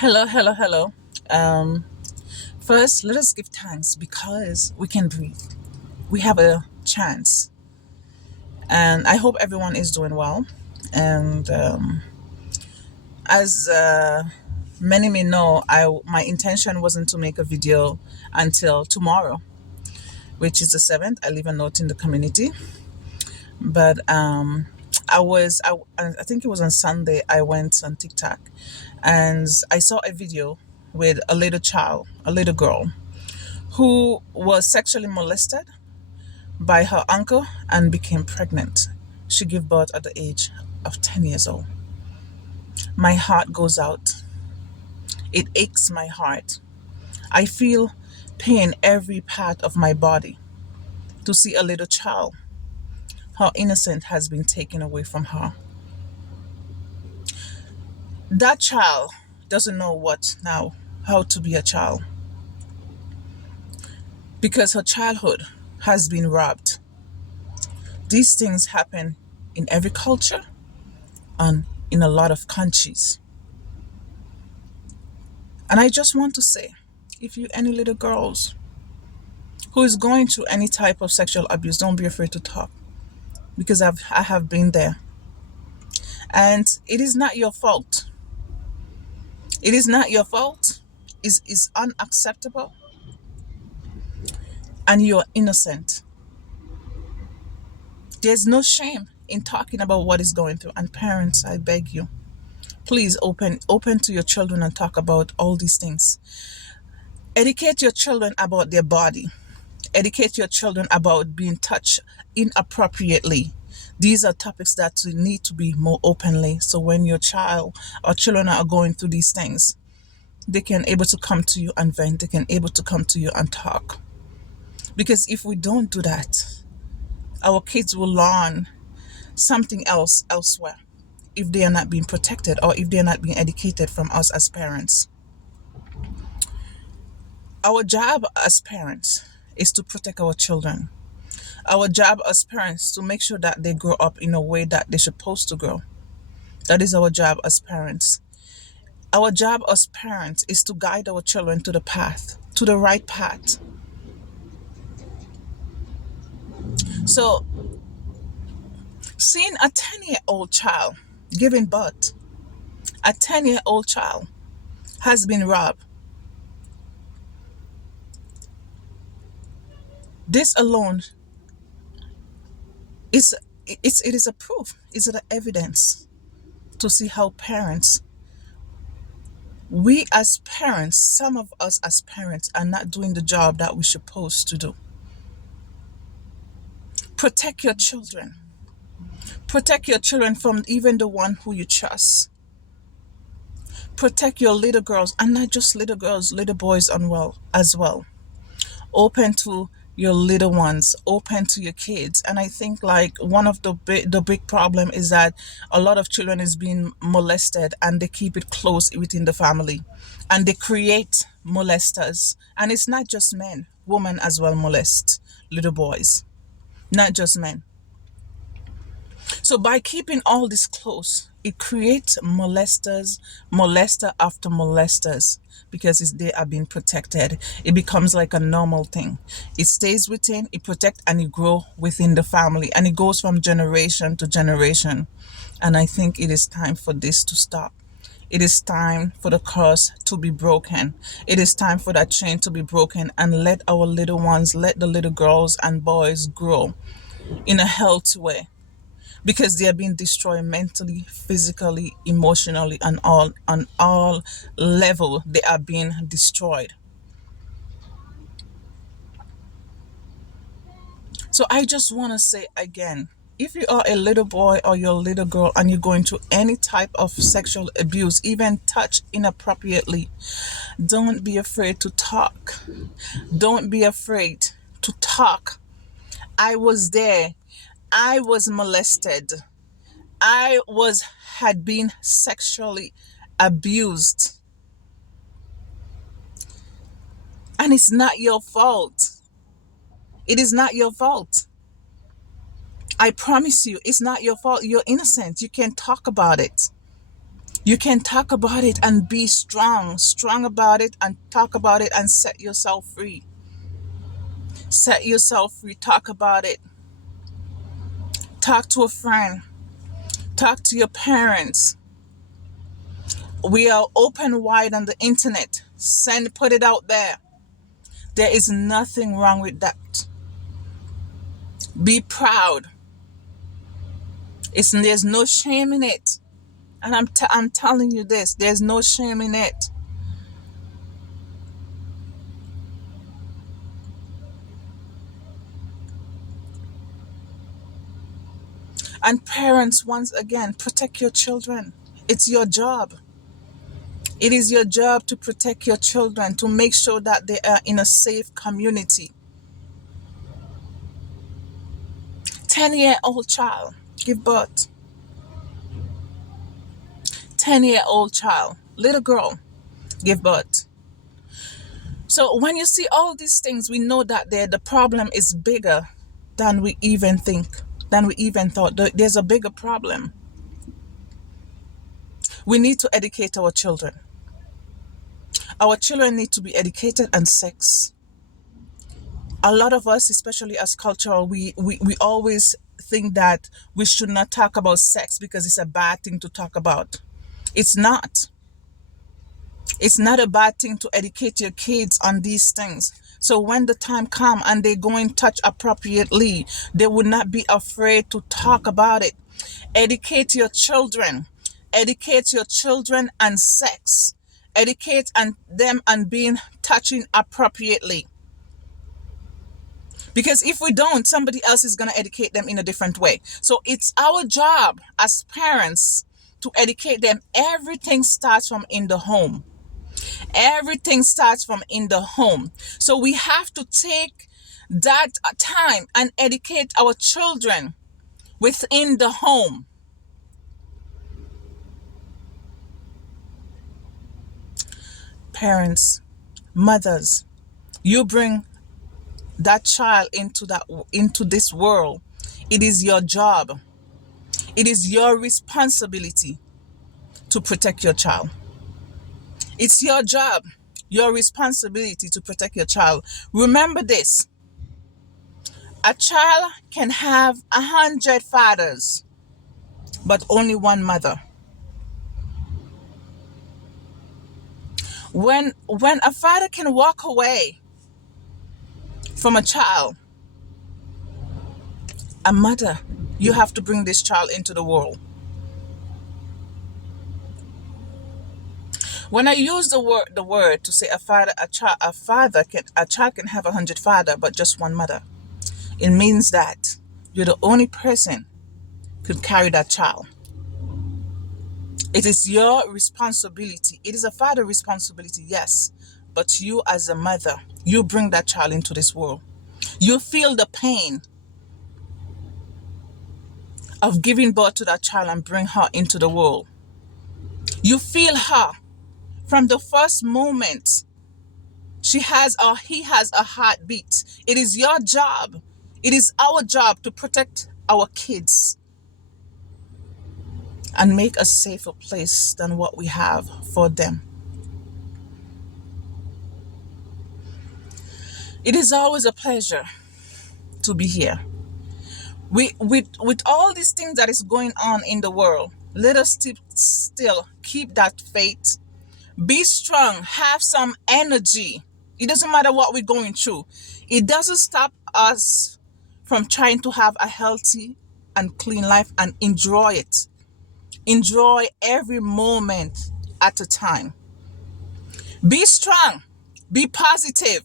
Hello, hello, hello. Um, First, let us give thanks because we can breathe. We have a chance, and I hope everyone is doing well. And as many may know, I my intention wasn't to make a video until tomorrow, which is the 7th. I leave a note in the community, but I think it was on Sunday. I went on TikTok, and I saw a video with a little child, a little girl who was sexually molested by her uncle and became pregnant. She gave birth at the age of 10 years old. My heart goes out. It aches my heart. I feel pain every part of my body to see a little child. Her innocence has been taken away from her. That child doesn't know what now, how to be a child, because her childhood has been robbed. These things happen in every culture and in a lot of countries. And I just want to say, if you any little girls who is going through any type of sexual abuse, don't be afraid to talk because I have been there. And it is not your fault. It is not your fault. It's unacceptable and you're innocent. There's no shame in talking about what is going through. And parents, I beg you, please open to your children and talk about all these things. Educate your children about their body. Educate your children about being touched inappropriately. These are topics that need to be more openly. So when your child or children are going through these things, they can able to come to you and vent. They can able to come to you and talk. Because if we don't do that, our kids will learn something else elsewhere if they are not being protected or if they are not being educated from us as parents. Our job as parents is to protect our children. Our job as parents to make sure that they grow up in a way that they're supposed to grow. That is our job as parents. Our job as parents is to guide our children to the path, to the right path. So, seeing a 10-year-old child giving birth, a 10-year-old child has been robbed. This alone is it is a proof, is it evidence to see how parents, we as parents, some of us as parents are not doing the job that we're supposed to do. Protect your children. Protect your children from even the one who you trust. Protect your little girls, and not just little girls, little boys as well. Open to your little ones, open to your kids. And I think like one of the big problem is that a lot of children is being molested and they keep it close within the family. And they create molesters. And it's not just men, women as well molest little boys, not just men. So by keeping all this close, it creates molester after molesters, because they are being protected. It becomes like a normal thing. It stays within, it protects, and it grow within the family, and it goes from generation to generation. And I think it is time for this to stop. It is time for the curse to be broken. It is time for that chain to be broken, and let our little ones, let the little girls and boys grow in a healthy way, because they are being destroyed mentally, physically, emotionally, and all on all level they are being destroyed. So I just want to say again, if you are a little boy or you're a little girl and you're going through any type of sexual abuse, even touch inappropriately, don't be afraid to talk. Don't be afraid to talk. I was there. I was molested. I was had been sexually abused, and it's not your fault. It is not your fault. I promise you, it's not your fault. You're innocent. You can talk about it. You can talk about it and be strong about it, and talk about it and set yourself free. Set yourself free. Talk about it. Talk to a friend. Talk to your parents. We are open wide on the internet. Put it out there. There is nothing wrong with that. Be proud. There's no shame in it. And I'm telling you this, there's no shame in it. And parents, once again, protect your children. It's your job. It is your job to protect your children, to make sure that they are in a safe community. 10-year-old child give birth. 10-year-old child, little girl, give birth. So when you see all these things, we know that the problem is bigger than we even think, than we even thought. There's a bigger problem. We need to educate our children. Our children need to be educated on sex. A lot of us, especially as cultural, we always think that we should not talk about sex because it's a bad thing to talk about. It's not. It's not a bad thing to educate your kids on these things. So when the time come and they go in touch appropriately, they would not be afraid to talk about it. Educate your children. Educate your children on sex. Educate them on being touching appropriately. Because if we don't, somebody else is going to educate them in a different way. So it's our job as parents to educate them. Everything starts from in the home. Everything starts from in the home. So we have to take that time and educate our children within the home. Parents, mothers, you bring that child into this world. It is your job. It is your responsibility to protect your child. It's your job, your responsibility to protect your child. Remember this: a child can have 100 fathers, but only one mother. When a father can walk away from a child, a mother, you have to bring this child into the world. When I use the word to say a child can have 100 father, but just one mother, it means that you're the only person could carry that child. It is your responsibility. It is a father responsibility, yes, but you as a mother, you bring that child into this world. You feel the pain of giving birth to that child and bring her into the world. You feel her from the first moment he has a heartbeat. It is your job. It is our job to protect our kids and make a safer place than what we have for them. It is always a pleasure to be here. With all these things that is going on in the world, let us still keep that faith. Be strong. Have some energy. It doesn't matter what we're going through. It doesn't stop us from trying to have a healthy and clean life and enjoy it. Enjoy every moment at a time. Be strong. Be positive.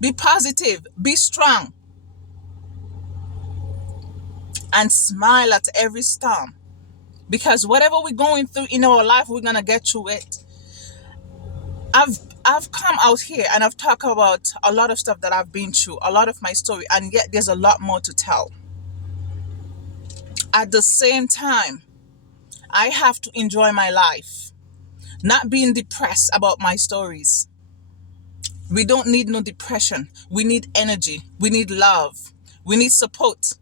Be positive. Be strong. And smile at every storm. Because whatever we're going through in our life, we're going to get through it. I've come out here and I've talked about a lot of stuff that I've been through, a lot of my story, and yet there's a lot more to tell. At the same time, I have to enjoy my life, not being depressed about my stories. We don't need no depression. We need energy. We need love. We need support.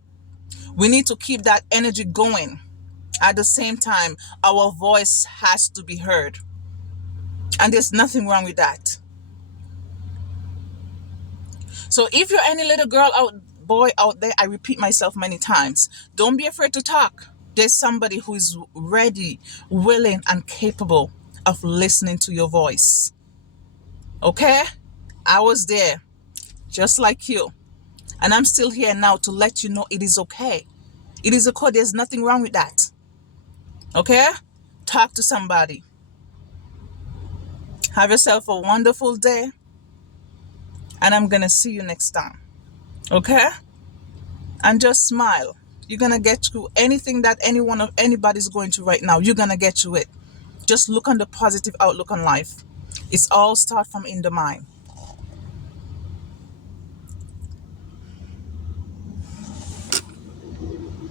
We need to keep that energy going. At the same time, our voice has to be heard. And there's nothing wrong with that. So if you're any little girl out, boy out there, I repeat myself many times, don't be afraid to talk. There's somebody who is ready, willing, and capable of listening to your voice. Okay? I was there, just like you. And I'm still here now to let you know it is okay. It is okay. There's nothing wrong with that. Okay? Talk to somebody. Have yourself a wonderful day. And I'm going to see you next time. Okay? And just smile. You're going to get through anything that anybody's going through right now. You're going to get through it. Just look on the positive outlook on life. It's all start from in the mind.